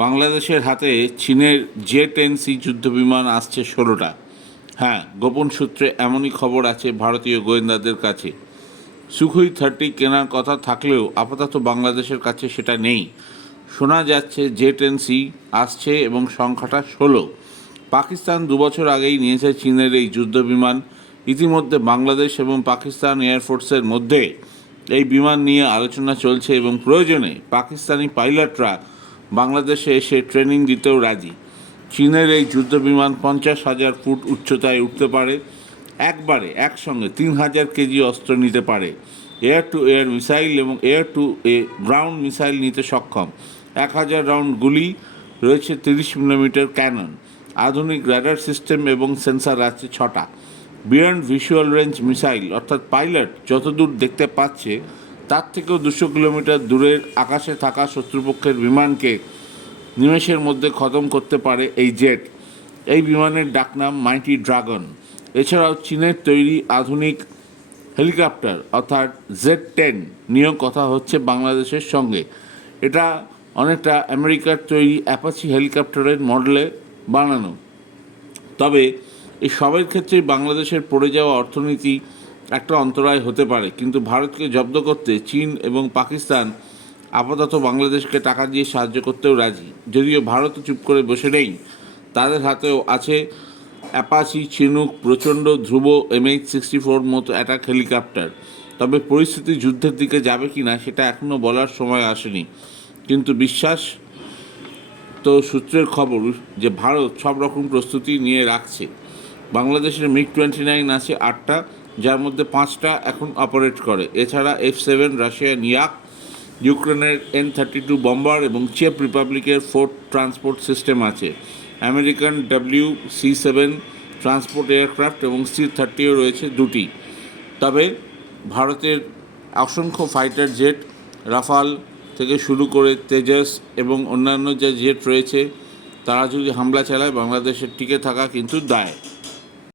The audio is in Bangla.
বাংলাদেশের হাতে চীনের জে টেন সি যুদ্ধবিমান আসছে ষোলোটা। হ্যাঁ গোপন সূত্রে এমনই খবর আছে ভারতীয় গোয়েন্দাদের কাছে। সুখুই থার্টি কেনার কথা থাকলেও আপাতত বাংলাদেশের কাছে সেটা নেই। শোনা যাচ্ছে জে টেন সি আসছে এবং সংখ্যাটা ষোলো। পাকিস্তান দুবছর আগেই নিয়েছে চীনের এই যুদ্ধবিমান। ইতিমধ্যে বাংলাদেশ এবং পাকিস্তান এয়ারফোর্সের মধ্যে এই বিমান নিয়ে আলোচনা চলছে এবং প্রয়োজনে পাকিস্তানি পাইলটরা বাংলাদেশে এসে ট্রেনিং দিতেও রাজি। চীনের এই যুদ্ধবিমান পঞ্চাশ হাজার ফুট উচ্চতায় উঠতে পারে। একবারে, একসঙ্গে তিন হাজার কেজি অস্ত্র নিতে পারে। এয়ার টু এয়ার মিসাইল এবং air to a ground missile নিতে সক্ষম। এক হাজার রাউন্ড গুলি, রয়েছে তিরিশ মিলিমিটার ক্যানন, আধুনিক র্যাডার সিস্টেম এবং সেন্সার আছে ছটা। বিয়ন্ড ভিজুয়াল রেঞ্জ মিসাইল, অর্থাৎ পাইলট, যতদূর দেখতে পাচ্ছে তার থেকেও দুশো কিলোমিটার দূরের আকাশে থাকা শত্রুপক্ষের বিমানকে নিমেষের মধ্যে খতম করতে পারে এই জেট। এই বিমানের ডাকনাম মাইটি ড্রাগন। এছাড়াও চীনের তৈরি আধুনিক হেলিকপ্টার অর্থাৎ জেড টেন নিয়েও কথা হচ্ছে বাংলাদেশের সঙ্গে। এটা অনেকটা আমেরিকার তৈরি অ্যাপাচি হেলিকপ্টারের মডেলে বানানো। তবে এই সবের ক্ষেত্রেই বাংলাদেশের পড়ে যাওয়া অর্থনীতি একটা অন্তরায় হতে পারে। কিন্তু ভারতকে জব্দ করতে চীন এবং পাকিস্তান আপাতত বাংলাদেশকে টাকা দিয়ে সাহায্য করতেও রাজি। যদিও ভারত চুপ করে বসে নেই, তাদের হাতেও আছে Apache, Chinook, Prachand Dhruv MH sixty four মতো অ্যাটাক হেলিকপ্টার। তবে পরিস্থিতি যুদ্ধের দিকে যাবে কি না সেটা এখনও বলার সময় আসেনি। কিন্তু বিশ্বাস তো সূত্রের খবর যে ভারত সব রকম প্রস্তুতি নিয়ে রাখছে। বাংলাদেশের মিগ টোয়েন্টি নাইন আছে আটটা যার মধ্যে পাঁচটা এখন অপারেট করে। এছাড়া এফ সেভেন রাশিয়া, নিয়াক, ইউক্রেনের এন থার্টি টু বম্বার এবং চেক রিপাবলিকের ফোর্থ ট্রান্সপোর্ট সিস্টেম আছে। American W C seven transport aircraft এবং সি থার্টিও রয়েছে দুটি। তবে ভারতের অসংখ্য ফাইটার জেট রাফাল থেকে শুরু করে তেজস এবং অন্যান্য যে জেট রয়েছে, তারা যদি হামলা চালায়, বাংলাদেশের টিকে থাকা কিন্তু দায়।